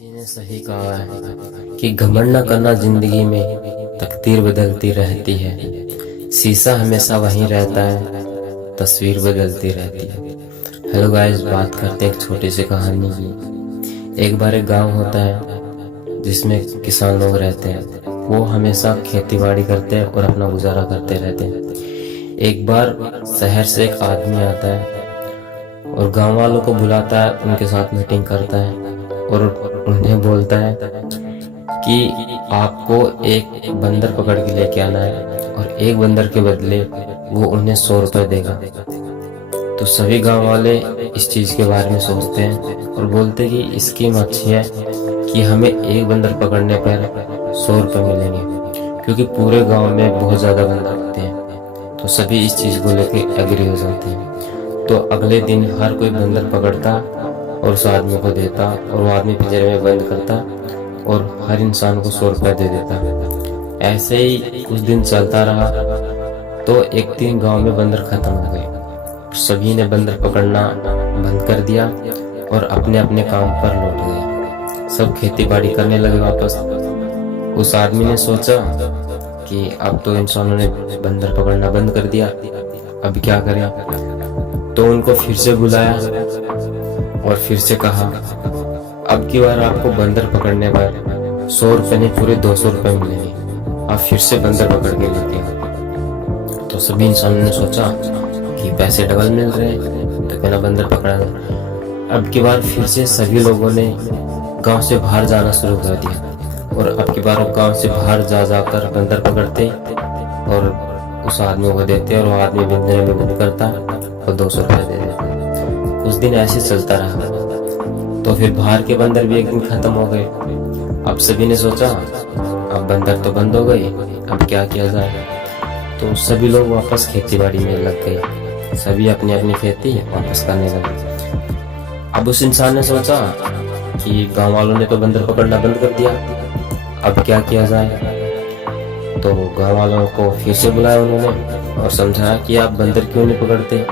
किसी ने सही कहा है कि घमंड न करना जिंदगी में, तकदीर बदलती रहती है। शीशा हमेशा वहीं रहता है, तस्वीर बदलती रहती है। हेलो गाइस, बात करते हैं एक छोटी सी कहानी की। एक बार एक गांव होता है जिसमें किसान लोग रहते हैं। वो हमेशा खेतीबाड़ी करते हैं और अपना गुजारा करते रहते हैं। एक बार शहर से एक आदमी आता है और गांव वालों को बुलाता है, उनके साथ मीटिंग करता है और उन्हें बोलता है कि आपको एक बंदर पकड़ के लेके आना है और एक बंदर के बदले वो उन्हें 100 रुपये देगा। तो सभी गांव वाले इस चीज के बारे में सोचते हैं और बोलते हैं कि स्कीम अच्छी है कि हमें एक बंदर पकड़ने पर 100 रुपये मिलेंगे, क्योंकि पूरे गांव में बहुत ज्यादा बंदर होते हैं। तो सभी इस चीज को लेके एग्री हो जाते हैं। तो अगले दिन हर कोई बंदर पकड़ता और उस आदमी को देता और वो आदमी पिंजरे में बंद करता और हर इंसान को 100 रुपये दे देता। ऐसे ही कुछ दिन चलता रहा। तो एक दिन गांव में बंदर खत्म हो गए। सभी ने बंदर पकड़ना बंद कर दिया और अपने अपने काम पर लौट गए। सब खेती बाड़ी करने लगे वापस। उस आदमी ने सोचा कि अब तो इंसानों ने बंदर पकड़ना बंद कर दिया, अब क्या करें। तो उनको फिर से बुलाया और फिर से कहा, अब की बार आपको बंदर पकड़ने पर 100 रुपये नहीं, पूरे 200 रुपये मिलेंगे। आप फिर से बंदर पकड़ के लेते हो। तो सभी इंसानों ने सोचा कि पैसे डबल मिल रहे हैं तो क्यों ना बंदर पकड़ा जाए। अब की बार फिर से सभी लोगों ने गांव से बाहर जाना शुरू कर दिया और अब की बार वो गांव से बाहर जा जाकर बंदर पकड़ते और उस आदमी को देते और वो आदमी बंदर में बंद करता और 200 रुपये दे देते। कुछ दिन ऐसे चलता रहा। तो फिर बाहर के बंदर भी एक दिन खत्म हो गए। अब सभी ने सोचा अब बंदर तो बंद हो गए, अब क्या किया जाए। तो सभी लोग वापस खेतीबाड़ी में लग गए। सभी अपनी अपनी खेती वापस करने लगे। अब उस इंसान ने सोचा कि गांव वालों ने तो बंदर पकड़ना बंद कर दिया, अब क्या किया जाए। तो गांव वालों को फिर से बुलाया उन्होंने और समझाया कि आप बंदर क्यों नहीं पकड़ते,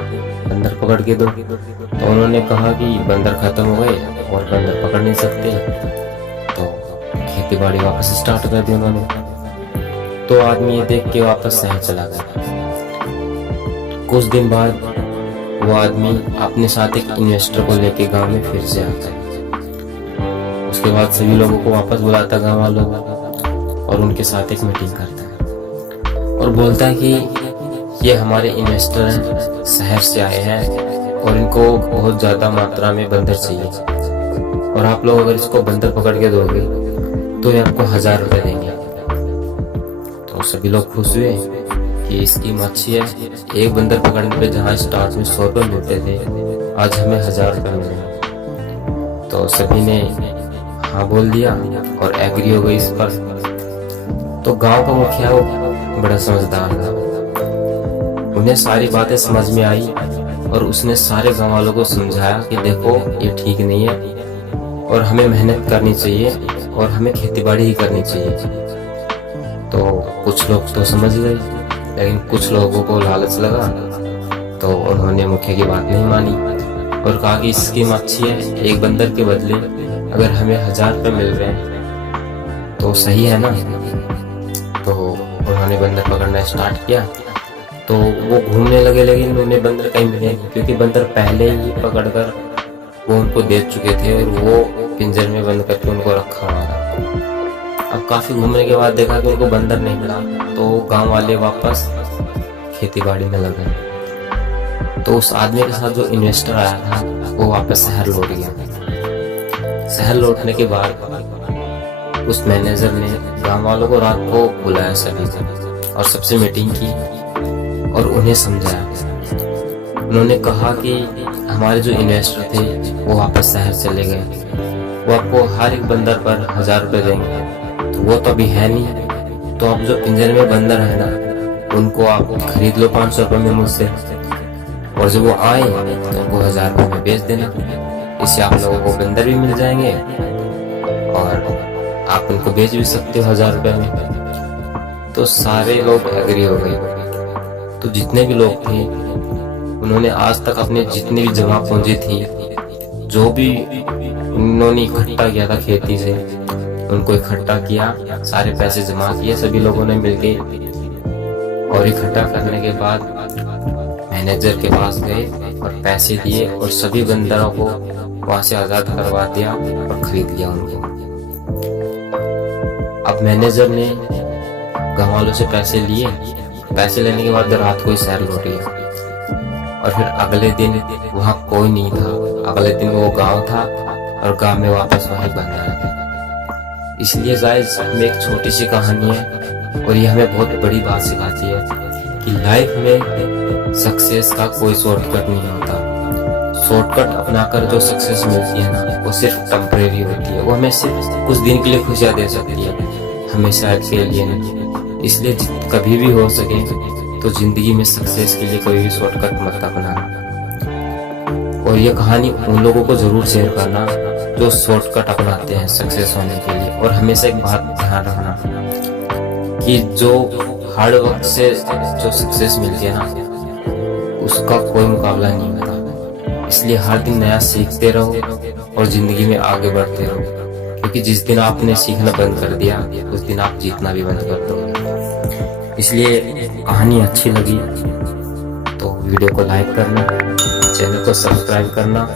बंदर पकड़ के दो। तो उन्होंने कहा कि बंदर खत्म हो गए और बंदर पकड़ नहीं सकते। तो खेतीबाड़ी वापस स्टार्ट कर दी उन्होंने। तो आदमी ये देख के वापस शहर चला गया। कुछ दिन बाद वो आदमी अपने साथ एक इन्वेस्टर को लेके गांव में फिर से आता है। उसके बाद सभी लोगों को वापस बुलाता गांव वालों को और उनके साथ एक मीटिंग करता है और बोलता है कि ये हमारे इन्वेस्टर हैं, शहर से आए हैं और इनको बहुत ज्यादा मात्रा में बंदर चाहिए और आप लोग अगर इसको बंदर पकड़ के दोगे तो ये आपको 1000 रुपये देंगे। तो सभी लोग खुश हुए कि स्कीम अच्छी है। एक बंदर पकड़ने पे जहाँ स्टार्ट में 100 रुपये मिलते थे, आज हमें 1000 रुपये मिलेंगे। तो सभी ने हाँ बोल दिया और एग्री हो गई इस पर। तो गांव का मुखिया वो बड़ा समझदार था, उन्हें सारी बातें समझ में आई और उसने सारे गांव वालों को समझाया कि देखो ये ठीक नहीं है और हमें मेहनत करनी चाहिए और हमें खेतीबाड़ी ही करनी चाहिए। तो कुछ लोग तो समझ गए, लेकिन कुछ लोगों को लालच लगा तो उन्होंने मुखिया की बात नहीं मानी और कहा कि स्कीम अच्छी है, एक बंदर के बदले अगर हमें 1000 रुपये मिल रहे हैं तो सही है ना। तो उन्होंने बंदर पकड़ना स्टार्ट किया। तो वो घूमने लगे, लेकिन उन्हें बंदर कहीं मिले नहीं, क्योंकि बंदर पहले ही पकड़कर वो उनको दे चुके थे और वो पिंजर में बंद करके उनको रखा हुआ था। अब काफी घूमने के बाद देखा कि उनको बंदर नहीं मिला। तो गांव वाले वापस खेतीबाड़ी में लगे। तो उस आदमी के साथ जो इन्वेस्टर आया था वो वापस शहर लौट गया। शहर लौटने के बाद उस मैनेजर ने गांव वालों को रात को बुलाया सभी से और सबसे मीटिंग की और उन्हें समझाया। उन्होंने कहा कि हमारे जो इन्वेस्टर थे वो वापस शहर चले गए, वो आपको हर एक बंदर पर 1000 रुपये देंगे। तो वो तो अभी है नहीं, तो आप जो पिंजरे में बंदर है ना उनको आप खरीद लो 500 रुपये में मुझसे, और जब वो आए तो उनको 1000 रुपये में बेच देना। इससे आप लोगों को बंदर भी मिल जाएंगे और आप उनको बेच भी सकते हो 1000 रुपये में। तो सारे लोग एग्री हो गए। तो जितने भी लोग थे उन्होंने आज तक अपने जितनी भी जमा पूंजी थी, जो भी इन्होंने इकट्ठा किया था खेती से, उनको इकट्ठा किया, सारे पैसे जमा किए सभी लोगों ने मिलके, और इकट्ठा करने के बाद मैनेजर के पास गए और पैसे दिए और सभी बंदरों को वहां से आजाद करवा दिया और खरीद लिया उनको। अब मैनेजर ने गाँव वालों से पैसे लिए, पैसे लेने के बाद रात को ही शहर लौट गया और फिर अगले दिन वहाँ कोई नहीं था। अगले दिन वो गांव था और गांव में वापस वही बंद रहा। इसलिए गाइस हमें एक छोटी सी कहानी है और ये हमें बहुत बड़ी बात सिखाती है कि लाइफ में सक्सेस का कोई शॉर्टकट नहीं होता। शॉर्टकट अपनाकर जो सक्सेस मिलती है ना, वो सिर्फ टेम्परेरी होती है। वो हमें सिर्फ कुछ दिन के लिए खुशियाँ दे सकती है, हमेशा के लिए नहीं। इसलिए कभी भी हो सके तो जिंदगी में सक्सेस के लिए कोई भी शॉर्टकट मत अपनाना। और ये कहानी उन लोगों को जरूर शेयर करना जो शॉर्टकट अपनाते हैं सक्सेस होने के लिए। और हमेशा एक बात ध्यान रखना कि जो हार्ड वर्क से जो सक्सेस मिलती है ना, उसका कोई मुकाबला नहीं होता। इसलिए हर दिन नया सीखते रहो और जिंदगी में आगे बढ़ते रहो, क्योंकि जिस दिन आपने सीखना बंद कर दिया उस दिन आप जीतना भी बंद कर दोगे। इसलिए कहानी अच्छी लगी तो वीडियो को लाइक करना, चैनल को सब्सक्राइब करना